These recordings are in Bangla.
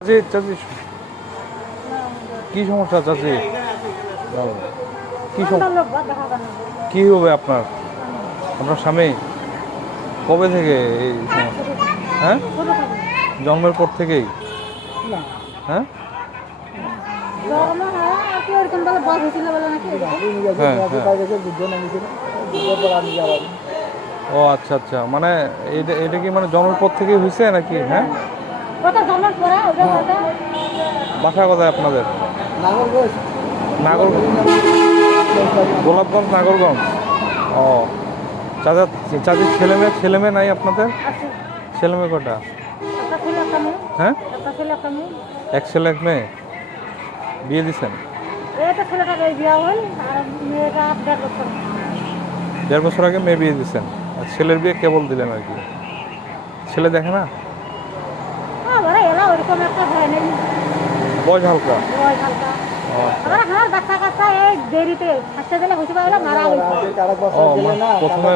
চাচি চাচি। কি সমস্যা চাচি? কি কি হবে আপনার? আপনার স্বামী? কবে থেকে এই হ্যাঁ? জন্মের পর থেকেই? হ্যাঁ? হ্যাঁ, হ্যাঁ। ও আচ্ছা আচ্ছা। মানে এটা এটা কি মানে জন্মের পর থেকেই হয়েছে নাকি? হ্যাঁ? বাসা কোথায় আপনাদের? নাগর গোলাপগঞ্জ নাগরগঞ্জ। ও। চাচা চাচির ছেলে মেয়ে ছেলে মেয়ে নাই আপনাদের? ছেলে মেয়ে কটা? হ্যাঁ? এক ছেলে এক মেয়ে? বিয়ে দিচ্ছেন দেড় বছর আগে মেয়ে বিয়ে দিছেন। আর ছেলের বিয়ে কেবল দিলেন আর কি। ছেলে দেখে না? বয়স হালকা? ও দেরিতে। হাসতে দিলে হইতে পারলে মারা গেছে ও, মানে প্রথমে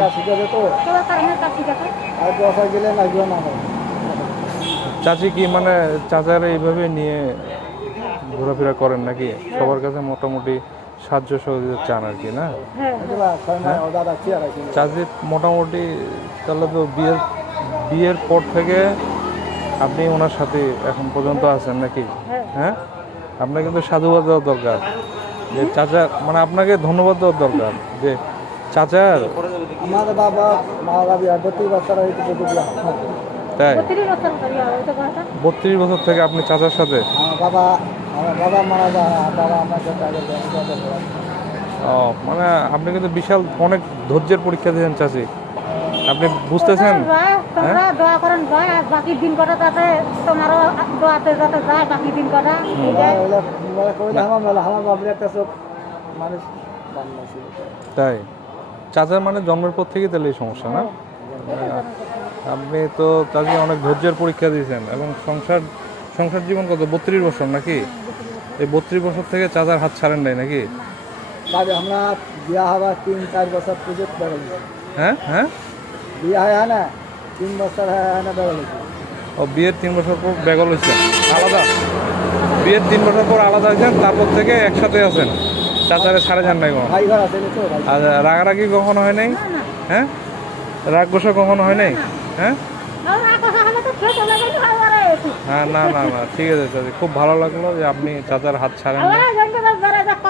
কারণে চাচি কি মানে চাচারা এইভাবে নিয়ে ঘোরাফেরা করেন নাকি? সবার কাছে মোটামুটি সাহায্য সহযোগিতা চান আর কি না? হ্যাঁ। চাচি মোটামুটি তাহলে তো বিয়ের বিয়ের পর থেকে আপনি ওনার সাথে এখন পর্যন্ত আছেন নাকি? হ্যাঁ। হ্যাঁ? আপনার কিন্তু সাধুবাদ দেওয়ার দরকার। যে চাচা মানে আপনাকে ধন্যবাদ দেওয়ার দরকার যে চাচার আমার বাবা মা বাবা বত্রিশ বছর। তাই? বত্রিশ বছর থেকে আপনি চাচার সাথে? বাবা বাবা মারা বাবা। ও মানে আপনি কিন্তু বিশাল অনেক ধৈর্যের পরীক্ষা দিয়েছেন চাচি। আপনি বুঝতেছেন? তোমরা দোয়া করেন ভাই আর বাকি দিন কটা যাতে তোমারও দোয়াতে যাতে যায় বাকি দিন কটা। তাই? চাচার মানে জন্মের পর থেকেই তাহলে এই সমস্যা না? আপনি তো চাচি অনেক ধৈর্যের পরীক্ষা দিয়েছেন এবং সংসার সংসার জীবন কত? বত্রিশ বছর নাকি? এই বত্রিশ বছর থেকে চাচার হাত ছাড়েন নাই নাকি? আমরা বিয়া হবার তিন চার বছর পুজো হ্যাঁ? হ্যাঁ? বিয়া হয় না? তিন বছর হয় না বেড়ে ও বিয়ের তিন বছর পর বেগল হয়েছেন আলাদা। বিয়ের তিন বছর পর আলাদা হয়েছেন তারপর থেকে একসাথে আছেন। চাচারে ছাড়ে যান নাই ভাই আর রাগারাগি কখনো হয় নাই? হ্যাঁ? রাগ গোসা কখনো হয় নাই? হ্যাঁ? হয় হ্যাঁ না না না ঠিক আছে চাচি খুব ভালো লাগল যে আপনি চাচার হাত ছাড়েন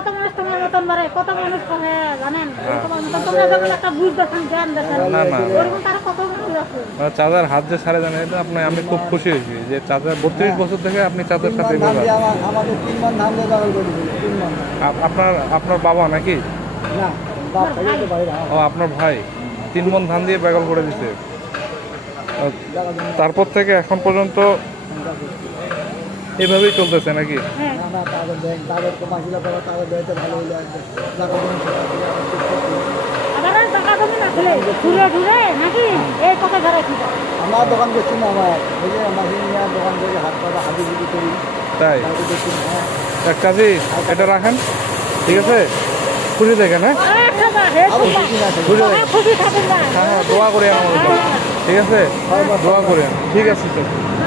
কত মানুষ তোমার মতন বারে কত মানুষ করে জানেন? এরকম মতন তোমরা যখন একটা বুঝ দেখেন জ্ঞান দেখেন না না ওরকম তারা কত মানুষ আছে? চাচার হাত যে ছাড়ে জানেন এটা আপনি আমি খুব খুশি হয়েছি যে চাচার বত্রিশ বছর থেকে আপনি চাচার সাথে মন মন মন আপনার আপনার বাবা নাকি? ও আপনার ভাই। তিন মন ধান দিয়ে বেগল করে দিছে। ও, তারপর থেকে এখন পর্যন্ত এভাবেই চলতেছে নাকি? হ্যাঁ। আমার দোকান করছি না আমার। এই যে নিয়ে দোকান করে হাত পাতা করি। তাই? হ্যাঁ। এক কাজী এটা রাখেন। ঠিক আছে? খুশি দেখেন হ্যাঁ? খুশি হ্যাঁ হ্যাঁ দোয়া করি আমার। ঠিক আছে? দোয়া করেন। ঠিক আছে স্যার।